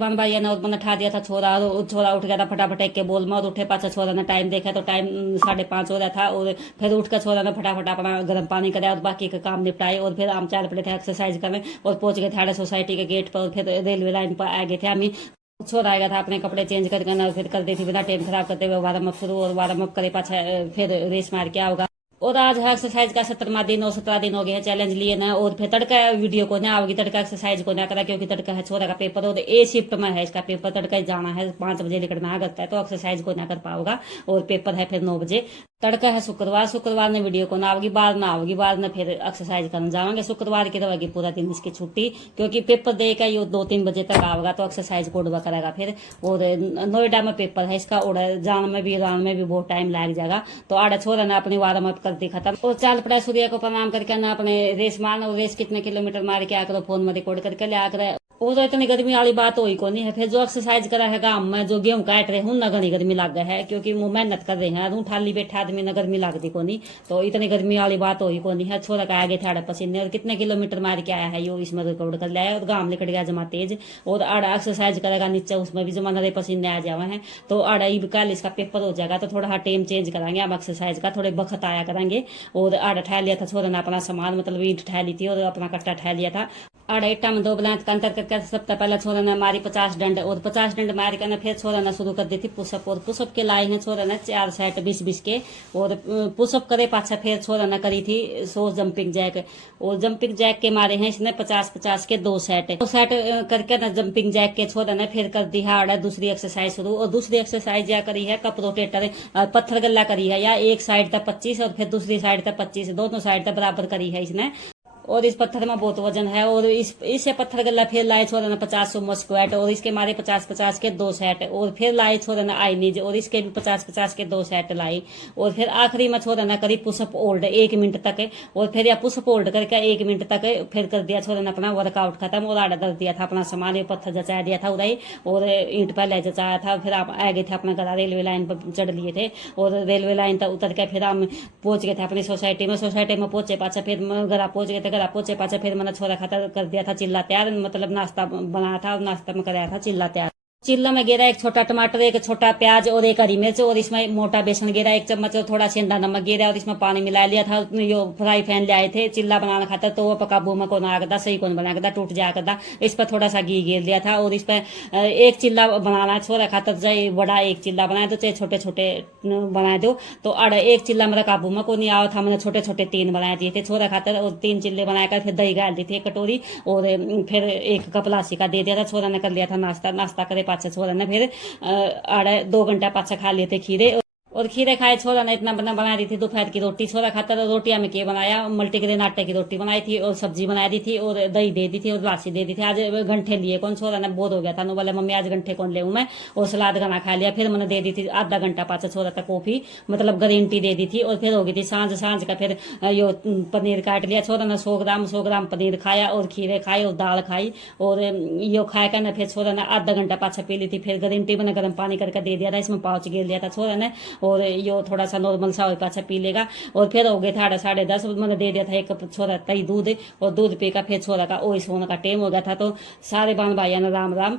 बहन भाई ने और मैंने ठा दिया था छोरा, और छोरा उठ गया था फटाफट एक के बोल में, और उठे पाछा छोरा ने टाइम देखा तो टाइम 5:30 हो रहा था, और फिर उठ कर छोरा ने फटाफट अपना गर्म पानी कराया और बाकी का काम निपटाए, और फिर हम चल पड़े थे एक्सरसाइज करने, और पहुंच गए थे सोसाइटी के गेट पर, और फिर रेलवे लाइन पर आ गए थे हम। छोरा आएगा था अपने कपड़े चेंज करके फिर कर दी थी बिना टाइम खराब करते हुए वार्म अप शुरू, और वार्म अप करे पाछा फिर रेस मार के आओगा। और आज है एक्सरसाइज का 17वां दिन और 17 दिन हो गए हैं चैलेंज लिए ना, और फिर तड़का वीडियो को ना आओगी, तड़का एक्सरसाइज को ना करा, क्योंकि तड़का है छोरा का पेपर, और ए शिफ्ट में है इसका पेपर, तड़का ही जाना है 5 बजे निकलना है करता है, तो एक्सरसाइज को ना कर पाओगा, और पेपर है फिर 9 बजे। तड़का है शुक्रवार, शुक्रवार ने वीडियो को ना आओगी, बार ना आओगी, बार ने फिर एक्सरसाइज करने जाएंगे। शुक्रवार की रहेगी पूरा दिन इसकी छुट्टी, क्योंकि पेपर देगा ये 2-3 बजे तक आएगा, तो एक्सरसाइज कोडवा करेगा फिर। और नोएडा में पेपर है इसका, और जाने में भी आने में भी बहुत टाइम लग जाएगा, तो आड़ा छोरा ने अपनी वार्म अप कर दी खत्म, और चल पड़ा सूर्य को प्रणाम करके ना अपने रेस मारना, और रेस कितने किलोमीटर मार के आकर फोन में रिकॉर्ड करके ले आकर। वो तो इतनी गर्मी वाली बात होई को नहीं है, फिर जो एक्सरसाइज करा है गांव में, जो गेहूं काट रहे हूं ना घनी गर्मी लग गया है, क्योंकि वो मेहनत कर रहे हैं, ठाली बैठे आदमी ना गर्मी लगती को नहीं, तो इतनी गर्मी वाली बात होई को नहीं है। छोरा का आगे थे पसीने, और कितने किलोमीटर मार के आया है यो, इसमें रिकॉर्ड कर लिया है, और गांव निकल गया जमा तेज, और आड़ा एक्सरसाइज करेगा नीचे, उसमें भी जमा नरे पसीने आ जावे हैं, तो आड़ा कल इसका पेपर हो जाएगा, तो थोड़ा टाइम चेंज कराएंगे हम एक्सरसाइज का, थोड़े बखत आया करेंगे। और आड़ा ठा लिया था छोरा ने अपना सामान, मतलब ईंट ठा ली थी और अपना कट्टा ठा लिया था। आड़ा ईटा में 2 ब्लांच का अंतर करके सबसे पहले छोरा ने मारी 50 डंड, और 50 डंड मार के फिर छोरा ने शुरू कर दी थी पुशअप, और पुशअप के लाए हैं छोरा ने 4 सेट 20-20 के, और पुशअप करे पाछा फिर छोरा ने करी थी 100 जंपिंग जैक, और जंपिंग जैक के मारे हैं इसने 50-50 के 2 सेट करके ना जंपिंग जैक के छोरा ने फिर कर दी है आड़ा दूसरी एक्सरसाइज शुरू। और दूसरी एक्सरसाइज या करी है कप रोटेटर, पत्थर गल्ला करी है, या एक साइड तक 25 और फिर दूसरी साइड तक 25, दोनों साइड तक बराबर करी है इसने। और इस पत्थर में बहुत वजन है, और इससे पत्थर गला फिर लाए छोरा ने 50 सुमो स्क्वाट, और इसके मारे 50-50 के 2 सेट, और फिर लाए छोरा ने आई नीज, और इसके भी 50-50 के 2 सेट लाई, और फिर आखिरी में छोरा ने करी पुशअप होल्ड 1 मिनट तक, और फिर या पुशअप होल्ड करके 1 मिनट तक फिर कर दिया छोरा ने अपना वर्कआउट खत्म, और आड़ा कर दिया था अपना सामान, ये पत्थर जचा दिया था उदाई, और ईंट पहले जचाया था, फिर आप आ गए थे अपना घर, रेलवे लाइन पर चढ़ लिए थे, और रेलवे लाइन तक उतर के फिर हम पहुंच गए थे अपनी सोसाइटी में पहुंचे पाछा, फिर घर पहुंच गए थे, घर पहुंचे पाछा फिर मैंने छोरा खाता कर दिया था चिल्ला तैयार, मतलब नाश्ता बनाया था, और नाश्ता में कराया था चिल्ला तैयार। चिल्ला में गिरा 1 छोटा टमाटर, 1 छोटा प्याज, और 1 हरी मिर्च, और इसमें मोटा बेसन गिरा 1 चम्मच, और थोड़ा सेंधा नमक गिरा, और इसमें पानी मिला लिया था। यो फ्राई पैन ले आए थे चिल्ला बनाना खातर, तो वो पकाबू में कौन आगदा सही कौन बना करता, टूट जा करता, इस पर थोड़ा सा घी गिर लिया था। और इस पर 1 चिल्ला बनाना छोरा खातर, चाहे बड़ा 1 चिल्ला बनाए दो, चाहे छोटे छोटे बनाए दो, तो 1 चिल्ला मेरा काबू में को नहीं आया था, मैंने छोटे छोटे 3 बनाए दिए थे छोरा खातर, और 3 चिल्ले बनाकर फिर दही गाल दी थी 1 कटोरी, और फिर 1 कप लासी का दे दिया था। छोरा ने कर लिया था नाश्ता करे पाछा छोरा ने फिर 2 घंटा पाछा खा लिए थे खीरे, और खीरे खाए छोरा ने इतना बना दी थी। दोपहर की रोटी छोरा खाता था, रोटियां में क्या बनाया, मल्टीग्रेन आटे की रोटी बनाई थी, और सब्जी बना दी थी, और दही दे दी थी, और लासी दे दी थी। आज घंटे लिए कौन, छोरा ने बोर हो गया था, नो बोले मम्मी आज घंटे कौन ले मैं, और सलाद खाना खा लिया। फिर मैंने दे दी थी आधा घंटा पाचा छोरा तक कॉफी, मतलब ग्रीन टी दे दी थी, और फिर हो गई थी सांझ का। फिर यो पनीर काट लिया छोरा ने, 100 ग्राम पनीर खाया, और खीरे खाए, और दाल खाई, और यो खाया कर फिर छोरा ने आधा घंटा पाछा पी ली थी। फिर ग्रीन टी मैंने गर्म पानी करके दे दिया था, इसमें पाउच गिर लिया था छोरा ने, और यो थोड़ा सा नॉर्मल सा पाछा पी लेगा। और फिर हो गए था 10:30, मैंने दे दिया था 1 कप छोरा तई दूध, और दूध पीकर फिर छोरा का ओई सोने का टाइम हो गया था। तो सारे बहन भाइयों ने राम राम।